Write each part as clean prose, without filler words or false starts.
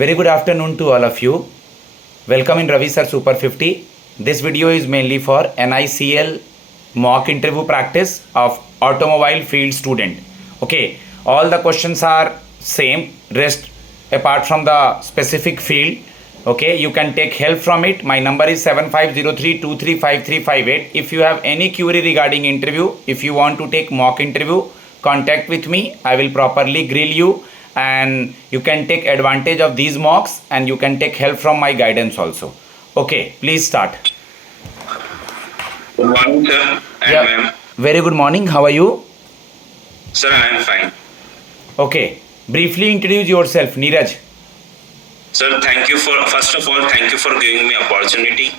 Very good afternoon to all of you. Welcome in Ravi Sir Super 50. This video is mainly for NICL mock interview practice of automobile field student. Okay, all the questions are same, rest apart from the specific field. Okay, you can take help from it. My number is 7503235358. If you have any query regarding interview, if you want to take mock interview, contact with me. I will properly grill you, and you can take advantage of these mocks, and you can take help from my guidance also. Okay, please start. Good morning, sir and ma'am. Very good morning. How are you? Sir, I am fine. Okay, briefly introduce yourself, Neeraj. Sir, first of all, thank you for giving me opportunity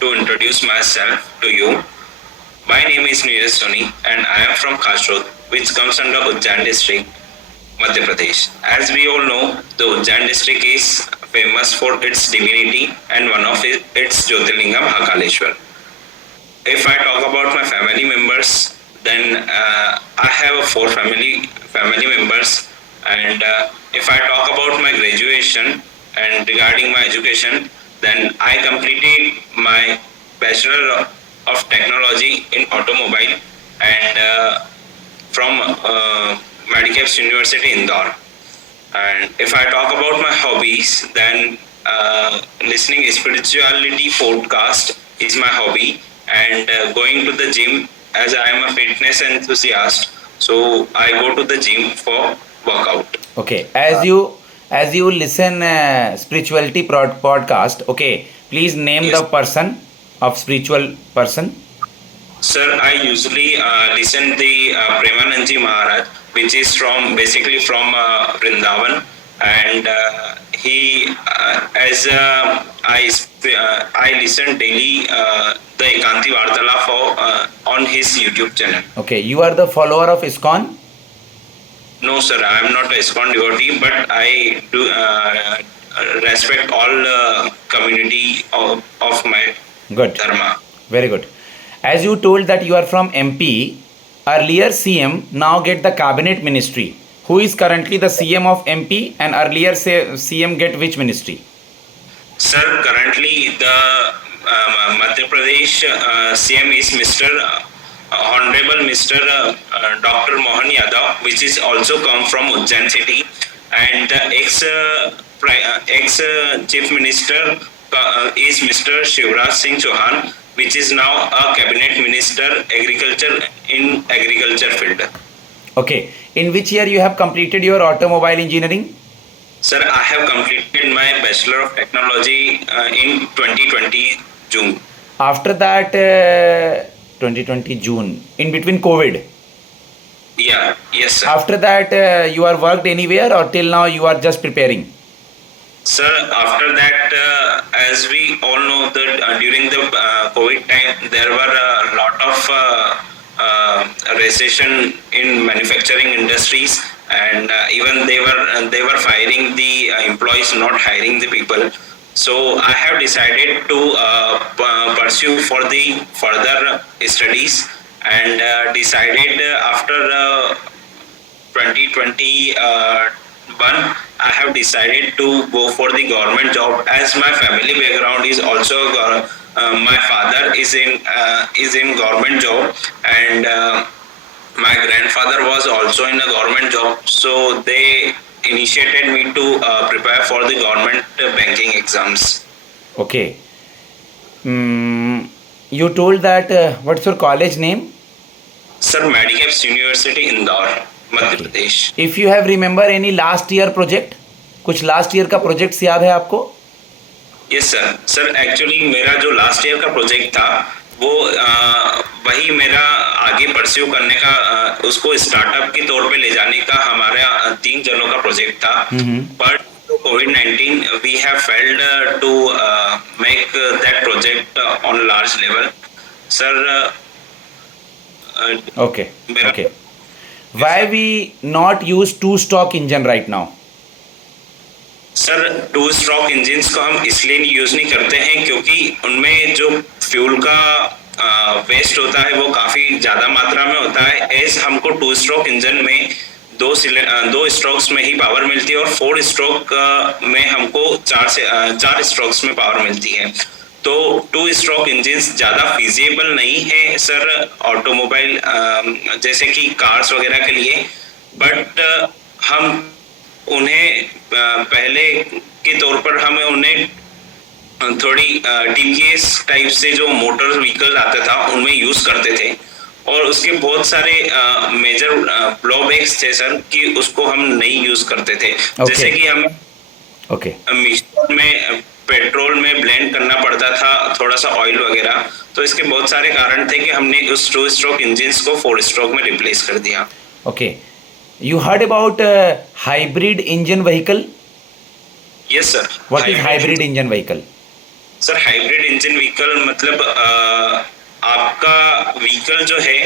to introduce myself to you. My name is Neeraj Soni and I am from Kashrod, which comes under Ujjain district, Madhya Pradesh. As we all know, the Ujjain district is famous for its divinity and one of its Jyotirlinga, Mahakaleshwar. If I talk about my family members, then I have four family members, and if I talk about my graduation and regarding my education, then I completed my Bachelor of Technology in Automobile and from Medicaps University Indore. And if I talk about my hobbies, then listening spirituality podcast is my hobby, and going to the gym, as I am a fitness enthusiast, so I go to the gym for workout. Okay, as you listen spirituality podcast, okay, please name Yes. the person of spiritual person. Sir, I usually listen the Premanandji Maharaj, which is basically from Vrindavan, and he as I listen daily the Ekanti Vartala on his YouTube channel. Okay, you are the follower of ISKCON. No, sir, I am not a ISKCON devotee, but I do respect all community of my Good, dharma. very good. As you told that you are from MP, earlier CM now get the cabinet ministry. Who is currently the CM of MP, and earlier CM get which ministry? Sir, currently the Madhya Pradesh CM is Mr. Honorable Mr. Dr. Mohan Yadav, which is also come from Ujjain city, and the ex Chief Minister is Mr. Shivraj Singh Chauhan, which is now a cabinet minister in agriculture field. Okay, in which year you have completed your automobile engineering? Sir, I have completed my Bachelor of Technology in 2020 June. After that, 2020 June, in between COVID. Yeah, yes, sir. After that, you are worked anywhere, or till now you are just preparing? Sir, after that, as we all know that during the COVID time, there were a lot of recession in manufacturing industries, and even they were firing the employees, not hiring the people. So I have decided to pursue for the further studies, and decided after 2021 I have decided to go for the government job, as my family background is also my father is in government job, and my grandfather was also in a government job, so they initiated me to prepare for the government banking exams. Okay. You told that, what's your college name? Sir, Medicaps University Indore, Madhya Pradesh. If you have remember any last year project, कुछ last year का projects याद है आपको? Yes sir. Sir, actually मेरा जो last year का project था वो वही मेरा आगे परस्यू करने का, उसको स्टार्टअप के तौर पे ले जाने का हमारा 3 जनों का प्रोजेक्ट था. But COVID-19 we have failed to make that project on large level. Sir, Okay. Why we not use two-stroke engine right now? Sir, 2 stroke engines को हम इसलिए यूज नहीं करते हैं क्योंकि उनमें जो फ्यूल का वेस्ट होता है वो काफी ज्यादा मात्रा में होता है. एज हमको 2 स्ट्रोक इंजन में दो स्ट्रोक्स में ही पावर मिलती है और 4 स्ट्रोक में हमको 4 स्ट्रोक्स में पावर मिलती है। तो 2 स्ट्रोक इंजन ज़्यादा फिजिबल नहीं है सर ऑटोमोबाइल जैसे कि कार्स वगैरह के लिए, बट हम उन्हें पहले के तौर पर हमें उन्हें थोड़ी टीवीएस टाइप से जो मोटर व्हीकल आता था उनमें यूज करते थे, और उसके बहुत सारे मेजर ड्रॉबैक्स थे सर कि उसको हम नहीं यूज करते थे। जैसे कि हमें मिक्सर में पेट्रोल में ब्लेंड करना पड़ता था थोड़ा सा ऑयल वगैरह, तो इसके बहुत सारे कारण थे कि हमने उस 2 स्ट्रोक इंजन्स को 4 स्ट्रोक में रिप्लेस कर दिया। Okay, you heard about hybrid engine vehicle? Yes sir. What is hybrid engine vehicle? Sir hybrid engine vehicle मतलब आपका व्हीकल जो है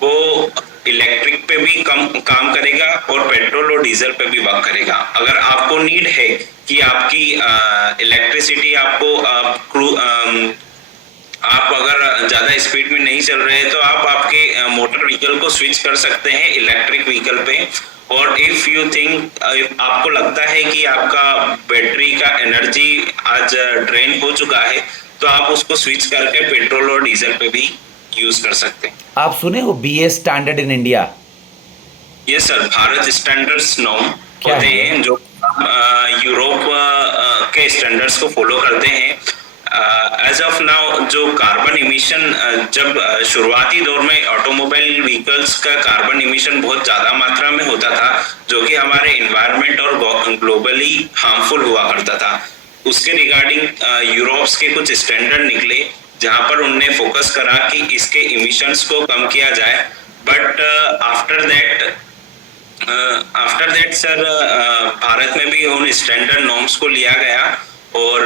वो इलेक्ट्रिक पे भी काम करेगा और पेट्रोल और डीजल पे भी वर्क करेगा। अगर आपको नीड है कि आपकी इलेक्ट्रिसिटी आपको आप अगर ज़्यादा स्पीड में नहीं चल रहे तो आप आपके मोटर व्हीकल को स्विच कर सकते हैं इलेक्ट्रिक व्हीकल पे। और इफ़ यू थिंक आपको लगता है कि आपका बैटरी का एनर्जी आज ड्रेन हो चुका है तो आप उसको स्विच करके पेट्रोल और डीजल पे भी यूज कर सकते हैं। आप सुने हो BS standard in India? Yes sir, Bharat standards norm होते हैं जो यूरोप के स्टैंडर्ड्स को फॉलो करते हैं। एज ऑफ नाउ जो कार्बन इमिशन जब शुरुआती दौर में ऑटोमोबाइल व्हीकल्स का कार्बन इमिशन बहुत ज़्यादा मात्रा में होता था जो कि हमारे इन्वायरमेंट और ग्लोबली हार्मफुल हुआ करता था, उसके रिगार्डिंग यूरोप्स के कुछ स्टैंडर्ड निकले जहां पर उनने फोकस करा कि इसके इमिशंस को कम किया जाए। But after that sir Bharat में भी उन स्टैंडर्ड नॉर्म्स को लिया गया और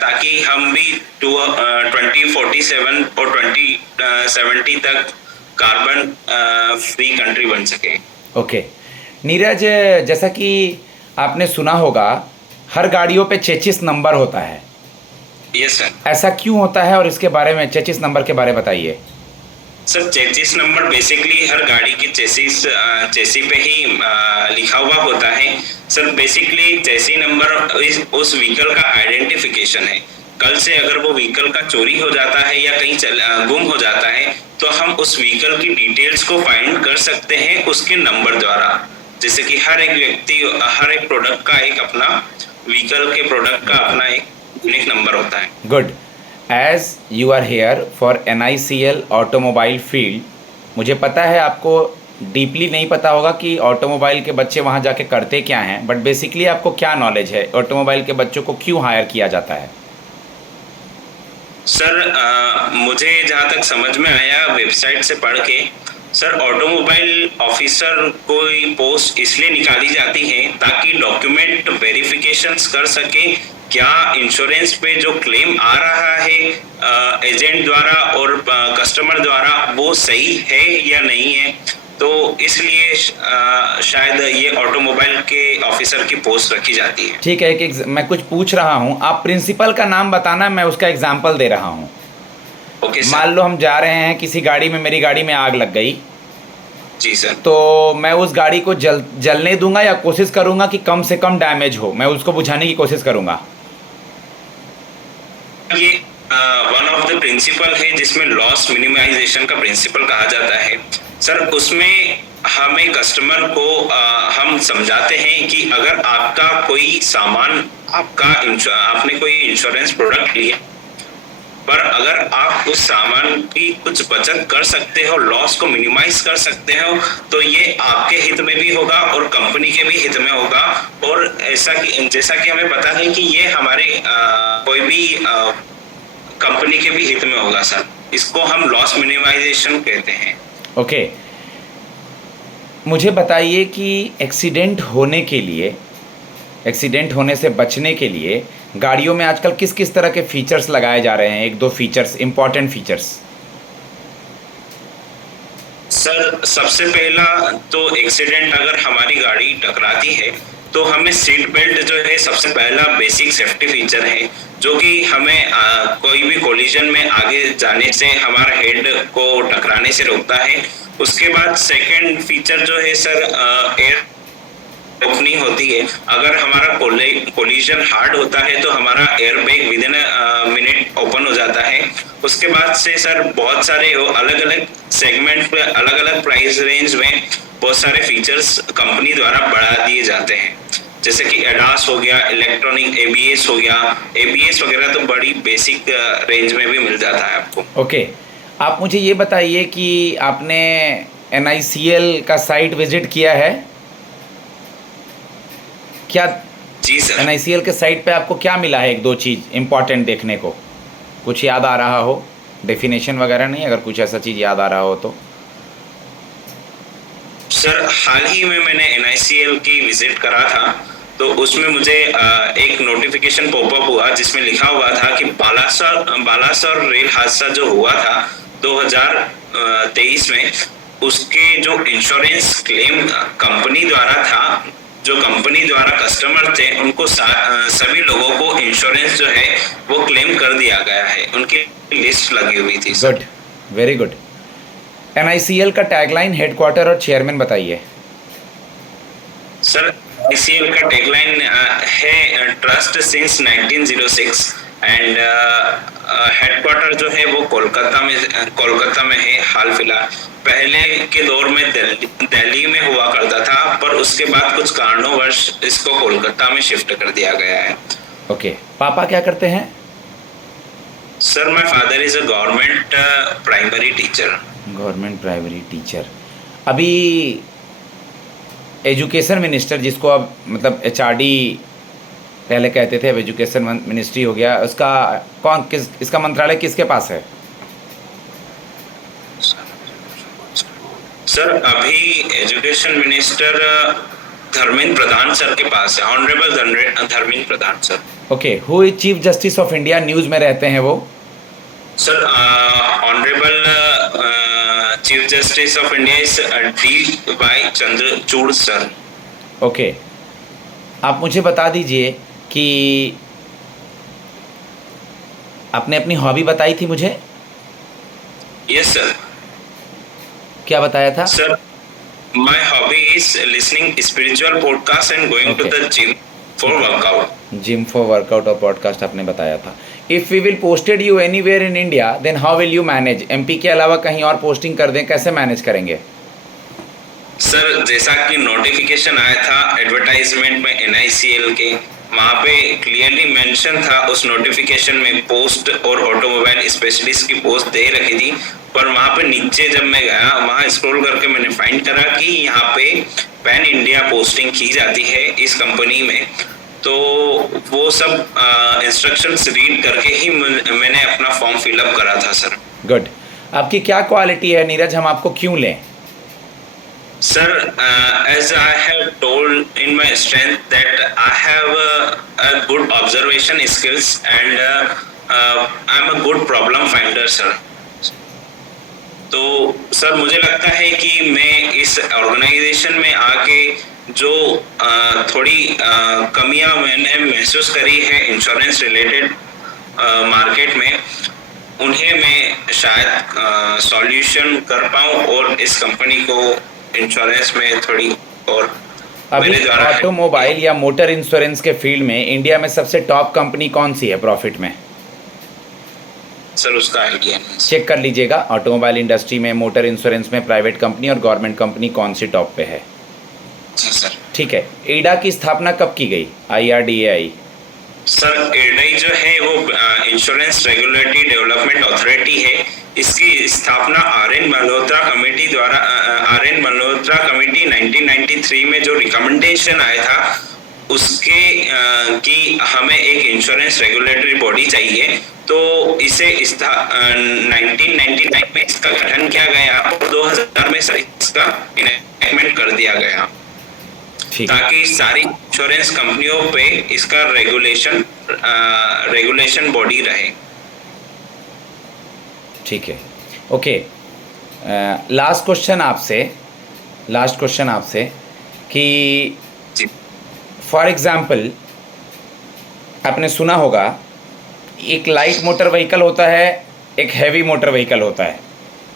ताकि हम भी 2047 और 2070 तक कार्बन फ्री कंट्री बन सके। ओके नीरज, जैसा कि आपने सुना होगा हर गाड़ियों पे 33 नंबर होता है। Yes sir. ऐसा क्यों होता है और इसके बारे में 33 नंबर के बारे में बताइए। सर 33 नंबर बेसिकली हर गाड़ी के चेसी पे ही लिखा हुआ होता है। सर बेसिकली चेसी नंबर उस व्हीकल का आइडेंटिफिकेशन है। कल से अगर वो व्हीकल का चोरी हो जाता है या कहीं गुम हो जाता है तो हम उस व्हीकल की डिटेल्स को फाइंड कर सकते हैं उसके नंबर द्वारा। जैसे कि हर एक प्रोडक्ट का एक अपना व्हीकल के प्रोडक्ट का अपना एक यूनिक नंबर होता है। Good. As you are here for NICL automobile field, मुझे पता है आपको डीपली नहीं पता होगा कि ऑटोमोबाइल के बच्चे वहाँ जाके करते क्या हैं, बट बेसिकली आपको क्या नॉलेज है ऑटोमोबाइल के बच्चों को क्यों हायर किया जाता है? सर मुझे जहाँ तक समझ में आया वेबसाइट से पढ़ के, सर ऑटोमोबाइल ऑफिसर कोई पोस्ट इसलिए निकाली जाती है ताकि डॉक्यूमेंट वेरिफिकेशंस कर सके क्या इंश्योरेंस पे जो क्लेम आ रहा है एजेंट द्वारा और कस्टमर द्वारा वो सही है या नहीं है। तो इसलिए शायद ये ऑटोमोबाइल के ऑफिसर की पोस्ट रखी जाती है। ठीक है, मैं कुछ पूछ रहा हूँ, आप प्रिंसिपल का नाम बताना, मैं उसका एग्जाम्पल दे रहा हूँ। Okay sir. मान लो हम जा रहे हैं किसी गाड़ी में, मेरी गाड़ी में आग लग गई। जी सर। तो मैं उस गाड़ी को जलने दूंगा या कोशिश करूंगा कि कम से कम डैमेज हो, मैं उसको बुझाने की कोशिश करूंगा। ये वन ऑफ द प्रिंसिपल है जिसमें लॉस मिनिमाइजेशन का प्रिंसिपल कहा जाता है। सर उसमें हमें कस्टमर को हम समझाते हैं कि अगर आपका कोई सामान आपने कोई इंश्योरेंस प्रोडक्ट लिया पर अगर आप उस सामान की कुछ बचत कर सकते हो, लॉस को मिनिमाइज कर सकते हो, तो ये आपके हित में भी होगा और कंपनी के भी हित में होगा। और जैसा कि हमें पता है कि ये हमारे कोई भी कंपनी के भी हित में होगा सर। इसको हम लॉस मिनिमाइजेशन कहते हैं। ओके, मुझे बताइए कि एक्सीडेंट होने से बचने के लिए गाड़ियों में आजकल किस किस तरह के फीचर्स लगाए जा रहे हैं? एक दो फीचर्स, इंपॉर्टेंट फीचर्स। सर सबसे पहला तो एक्सीडेंट अगर हमारी गाड़ी टकराती है तो हमें सीट बेल्ट जो है सबसे पहला बेसिक सेफ्टी फीचर है जो कि हमें कोई भी कोलिजन में आगे जाने से हमारा हेड को टकराने से रोकता है। उसके बाद सेकंड फीचर जो है सर, एयर ओपनिंग होती है। अगर हमारा कोलिजन हार्ड होता है तो हमारा air bag with in minute open हो जाता है। उसके बाद से सर बहुत सारे अलग अलग सेगमेंट पे अलग अलग प्राइस रेंज में बहुत सारे फीचर्स कंपनी द्वारा बढ़ा दिए जाते हैं, जैसे कि एडास हो गया, इलेक्ट्रॉनिक एबीएस हो गया। एबीएस वगैरह तो बड़ी बेसिक रेंज में भी मिल जाता है आपको। ओके, आप मुझे ये बताइए कि आपने NICL का साइट विजिट किया है क्या? जी सर। NICL के साइट पे आपको क्या मिला है? एक दो चीज़ इम्पॉर्टेंट देखने को, कुछ याद आ रहा हो, डेफिनेशन वगैरह नहीं, अगर कुछ ऐसा चीज़ याद आ रहा हो तो। सर हाल ही में मैंने NICL की विजिट करा था, तो उसमें मुझे एक नोटिफिकेशन पॉपअप हुआ जिसमें लिखा हुआ था कि बालासोर रेल हादसा जो हुआ था 2023 में, उसके जो इंश्योरेंस क्लेम कंपनी द्वारा था, जो कंपनी द्वारा कस्टमर थे उनको सभी लोगों को इंश्योरेंस जो है वो क्लेम कर दिया गया है, उनकी लिस्ट लगी हुई थी। Good, very good. NICL का टैगलाइन, हेडक्वार्टर और चेयरमैन बताइए। सर NICL का टैगलाइन है ट्रस्ट सिंस 1906 एंड हेडक्वार्टर जो है वो कोलकाता में है हाल फिलहाल। पहले के दौर में दिल्ली में हुआ करता था, पर उसके बाद कुछ कारणोंवश इसको कोलकाता में शिफ्ट कर दिया गया है। ओके, पापा क्या करते हैं? Sir my father is a government primary teacher. Government primary teacher. अभी एजुकेशन मिनिस्टर, जिसको अब मतलब HRD पहले कहते थे, अब एजुकेशन मिनिस्ट्री हो गया, उसका इसका मंत्रालय किसके पास है? सर अभी education minister Dharmendra Pradhan sir के पास है, honourable Dharmendra Pradhan sir. Okay, who is chief justice of India? News में रहते हैं वो। Sir honourable chief justice of India is DY Chandrachud sir. Okay, आप मुझे बता दीजिए कि आपने अपनी हॉबी बताई थी मुझे। Yes sir. क्या बताया था? Sir my hobby is listening spiritual podcast and going to the gym for workout. Gym for workout और पॉडकास्ट आपने बताया था। If we will posted you anywhere in India then how will you manage? MP के अलावा कहीं और posting कर दें, कैसे मैनेज करेंगे? सर जैसा कि नोटिफिकेशन आया था एडवर्टाइजमेंट में NICL के, वहाँ पे क्लियरली मेंशन था उस नोटिफिकेशन में, पोस्ट और ऑटोमोबाइल स्पेशलिस्ट की पोस्ट दे रखी थी, पर वहाँ पे नीचे जब मैं गया, वहाँ स्क्रॉल करके मैंने फाइंड करा कि यहाँ पे पैन इंडिया पोस्टिंग की जाती है इस कंपनी में। तो वो सब इंस्ट्रक्शंस रीड करके ही मैंने अपना फॉर्म फिलअप करा था सर। गुड। आपकी क्या क्वालिटी है नीरज, हम आपको क्यों लें? Sir, as I have told in my strength that I have a good observation skills and I'm a good problem finder, sir. तो सर मुझे लगता है कि मैं इस ऑर्गेनाइजेशन में आके जो थोड़ी कमियां मैंने महसूस करी है इंश्योरेंस रिलेटेड मार्केट में, उन्हें मैं शायद सॉल्यूशन कर पाऊं और इस कंपनी को इंश्योरेंस में थोड़ी और अभी ऑटोमोबाइल या मोटर इंश्योरेंस के फील्ड में इंडिया में सबसे टॉप कंपनी कौन सी है प्रॉफिट में? सर उसका आइडिया नहीं। चेक कर लीजिएगा ऑटोमोबाइल इंडस्ट्री में, मोटर इंश्योरेंस में प्राइवेट कंपनी और गवर्नमेंट कंपनी कौन सी टॉप पे है। जी सर। ठीक है, एडा की स्थापना कब की गई? IRDAI। सर एडा जो है वो इंश्योरेंस रेगुलेटरी डेवलपमेंट अथॉरिटी है। इसकी स्थापना RN मल्होत्रा कमेटी द्वारा, RN मल्होत्रा कमेटी 1993 में जो रिकमेंडेशन आया था उसके कि हमें एक इंश्योरेंस रेगुलेटरी बॉडी चाहिए, तो इसे 1999 में इसका गठन किया गया और 2000 में इसका इनेक्टमेंट कर दिया गया, ताकि सारी इंश्योरेंस कंपनियों पे इसका रेगुलेशन बॉडी रहे। ठीक है, ओके। लास्ट क्वेश्चन आपसे कि फॉर एग्जाम्पल आपने सुना होगा एक लाइट मोटर व्हीकल होता है, एक हैवी मोटर व्हीकल होता है।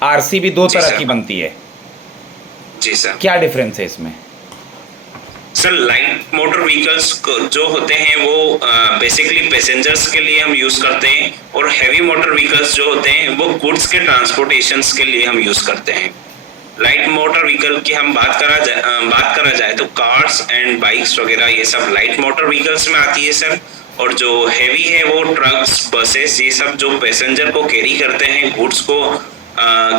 RC भी दो तरह की बनती है, जी सर। क्या डिफरेंस है इसमें? सर लाइट मोटर व्हीकल्स जो होते हैं वो बेसिकली पैसेंजर्स के लिए हम यूज करते हैं, और हैवी मोटर व्हीकल्स जो होते हैं वो गुड्स के ट्रांसपोर्टेशन के लिए हम यूज करते हैं। लाइट मोटर व्हीकल की हम बात करा जाए तो कार्स एंड बाइक्स वगैरह ये सब लाइट मोटर व्हीकल्स में आती है सर। और जो हैवी है वो ट्रक्स, बसेस, ये सब जो पैसेंजर को कैरी करते हैं, गुड्स को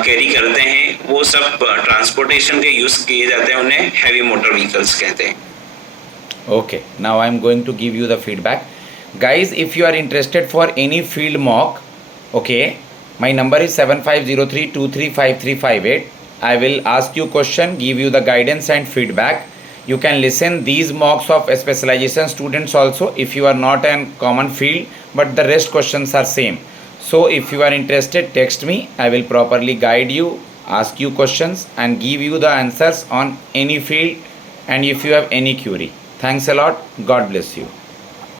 कैरी करते हैं, वो सब ट्रांसपोर्टेशन के यूज किए जाते हैं, उन्हें हैवी मोटर व्हीकल्स कहते हैं। Okay, now I am going to give you the feedback. Guys, if you are interested for any field mock, okay, my number is 7503235358. I will ask you question, give you the guidance and feedback. You can listen these mocks of specialization students also if you are not in common field, but the rest questions are same. So if you are interested, text me. I will properly guide you, ask you questions and give you the answers on any field, and if you have any query. Thanks a lot. God bless you.